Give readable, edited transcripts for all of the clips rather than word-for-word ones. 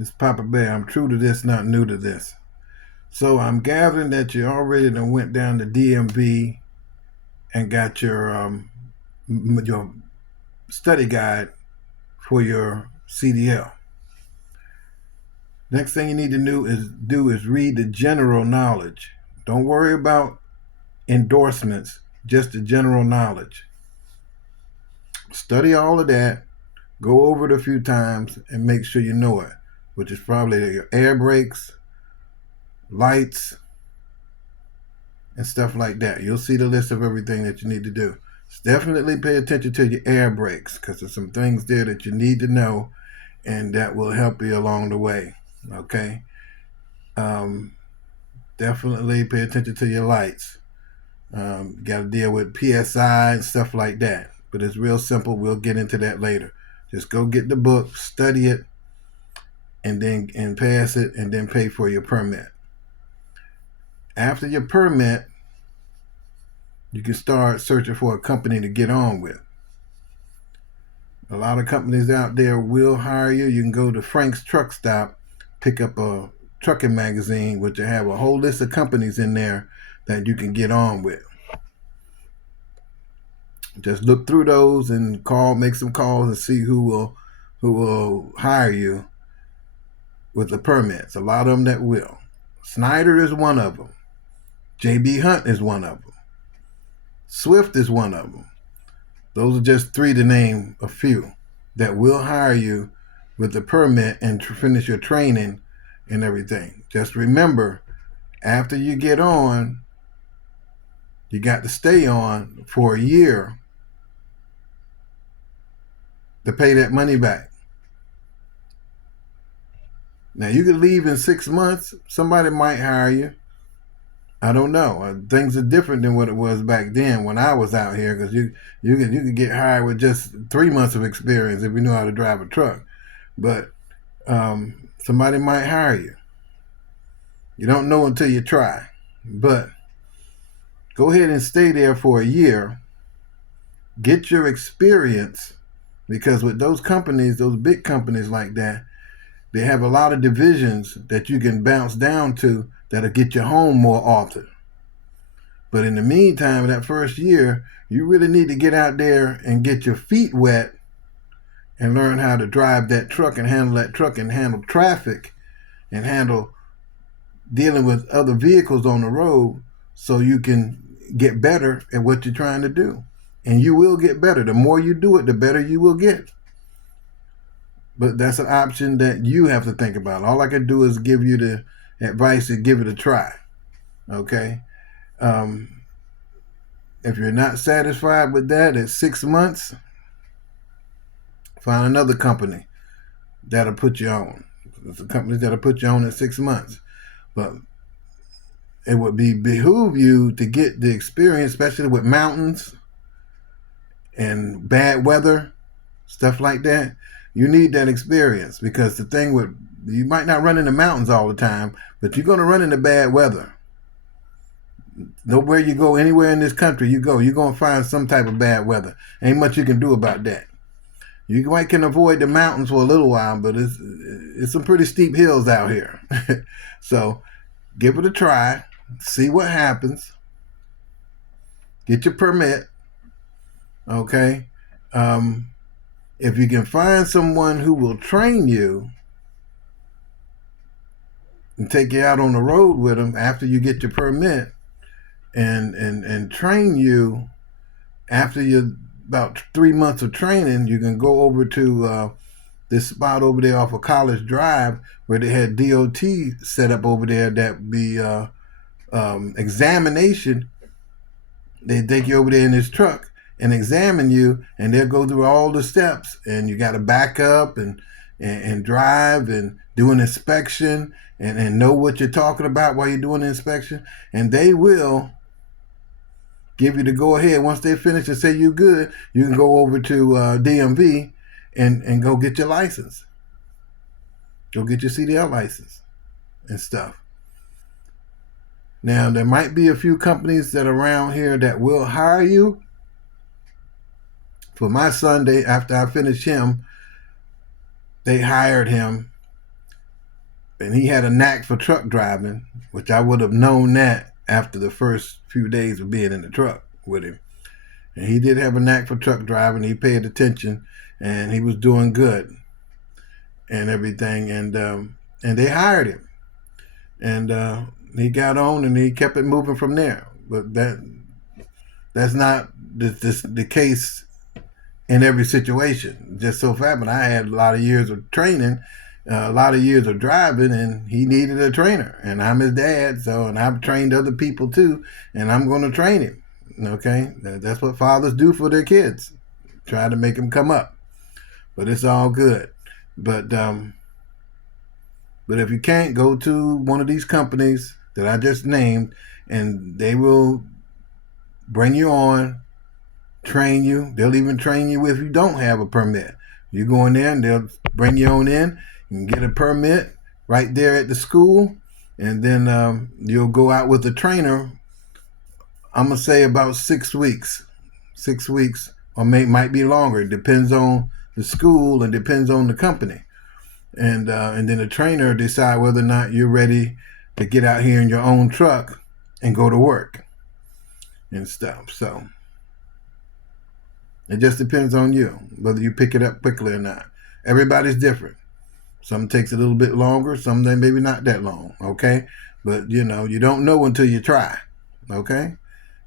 It's Papa Bear. I'm true to this, not new to this. So I'm gathering that you already done went down to DMV and got your study guide for your CDL. Next thing you need to do is read the general knowledge. Don't worry about endorsements, just the general knowledge. Study all of that, go over it a few times, and make sure you know it, which is probably your air brakes, lights, and stuff like that. You'll see the list of everything that you need to do. Definitely pay attention to your air brakes because there's some things there that you need to know, and that will help you along the way. Okay. Um, Definitely pay attention to your lights. You got to deal with PSI and stuff like that. But it's real simple. We'll get into that later. Just go get the book, study it, and pass it, and then pay for your permit. After your permit, you can start searching for a company to get on with. A lot of companies out there will hire you. You can go to Frank's Truck Stop, pick up a trucking magazine, which will have a whole list of companies in there that you can get on with. Just look through those and make some calls and see who will hire you with the permits. A lot of them that will. Snyder is one of them. JB Hunt is one of them. Swift is one of them. Those are just three to name a few that will hire you with the permit and finish your training and everything. Just remember, after you get on, you got to stay on for a year to pay that money back. Now, you could leave in 6 months. Somebody might hire you. I don't know. Things are different than what it was back then when I was out here, because you could get hired with just 3 months of experience if you knew how to drive a truck. But somebody might hire you. You don't know until you try. But go ahead and stay there for a year. Get your experience, because with those companies, those big companies like that, they have a lot of divisions that you can bounce down to that'll get you home more often. But in the meantime, that first year, you really need to get out there and get your feet wet and learn how to drive that truck and handle that truck and handle traffic and handle dealing with other vehicles on the road, so you can get better at what you're trying to do. And you will get better. The more you do it, the better you will get. But that's an option that you have to think about. All I can do is give you the advice to give it a try. Okay? If you're not satisfied with that at 6 months, find another company that'll put you on. There's companies that'll put you on at 6 months. But it would behoove you to get the experience, especially with mountains and bad weather, stuff like that. You need that experience, because the thing with, you might not run in the mountains all the time, but you're going to run into bad weather. Nowhere you go, anywhere in this country you go, you're going to find some type of bad weather. Ain't much you can do about that. You can avoid the mountains for a little while, but it's some pretty steep hills out here. So give it a try, see what happens. Get your permit, okay? If you can find someone who will train you and take you out on the road with them after you get your permit, and train you after you about 3 months of training, you can go over to this spot over there off of College Drive where they had DOT set up over there. That be examination. They take you over there in this truck and examine you, and they'll go through all the steps, and you got to back up and drive and do an inspection and know what you're talking about while you're doing the inspection, and they will give you the go ahead. Once they finish and say you're good, you can go over to DMV and go get your license. Go get your CDL license and stuff. Now, there might be a few companies that are around here that will hire you. For my son, after I finished him, they hired him and he had a knack for truck driving, which I would have known that after the first few days of being in the truck with him. And he did have a knack for truck driving. He paid attention, and he was doing good and everything. And they hired him, and he got on, and he kept it moving from there. But that's not the case in every situation. Just so happened I had a lot of years of training, a lot of years of driving, and he needed a trainer. And I'm his dad, and I've trained other people too, and I'm going to train him. Okay, that's what fathers do for their kids, try to make them come up. But it's all good. But if you can't, go to one of these companies that I just named, and they will bring you on, train you. They'll even train you if you don't have a permit. You go in there and they'll bring you on in and get a permit right there at the school, and then you'll go out with a trainer. I'm gonna say about 6 weeks, or might be longer. It depends on the school and depends on the company, and then the trainer decide whether or not you're ready to get out here in your own truck and go to work and stuff. So it just depends on you, whether you pick it up quickly or not. Everybody's different. Some takes a little bit longer, some maybe not that long, okay? But, you don't know until you try, okay?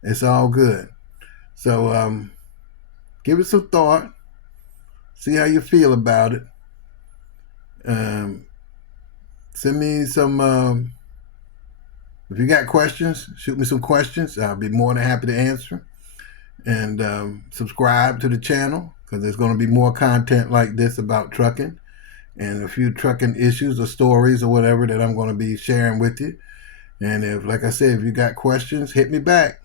It's all good. So give it some thought. See how you feel about it. Send me some, if you got questions, shoot me some questions. I'll be more than happy to answer. And subscribe to the channel, because there's going to be more content like this about trucking and a few trucking issues or stories or whatever that I'm going to be sharing with you. And like I said, if you got questions, hit me back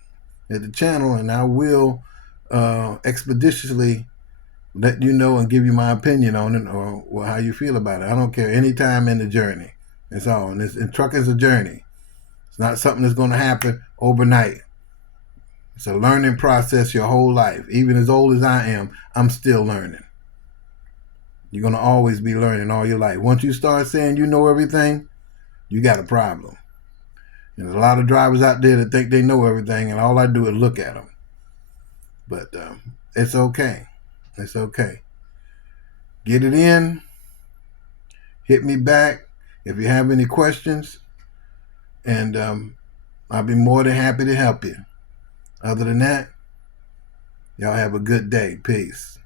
at the channel, and I will expeditiously let you know and give you my opinion on it, or how you feel about it. I don't care. Anytime in the journey. That's all. And trucking is a journey. It's not something that's going to happen overnight. It's a learning process your whole life. Even as old as I am, I'm still learning. You're going to always be learning all your life. Once you start saying you know everything, you got a problem. And there's a lot of drivers out there that think they know everything, and all I do is look at them. But it's okay. It's okay. Get it in. Hit me back if you have any questions. And I'll be more than happy to help you. Other than that, y'all have a good day. Peace.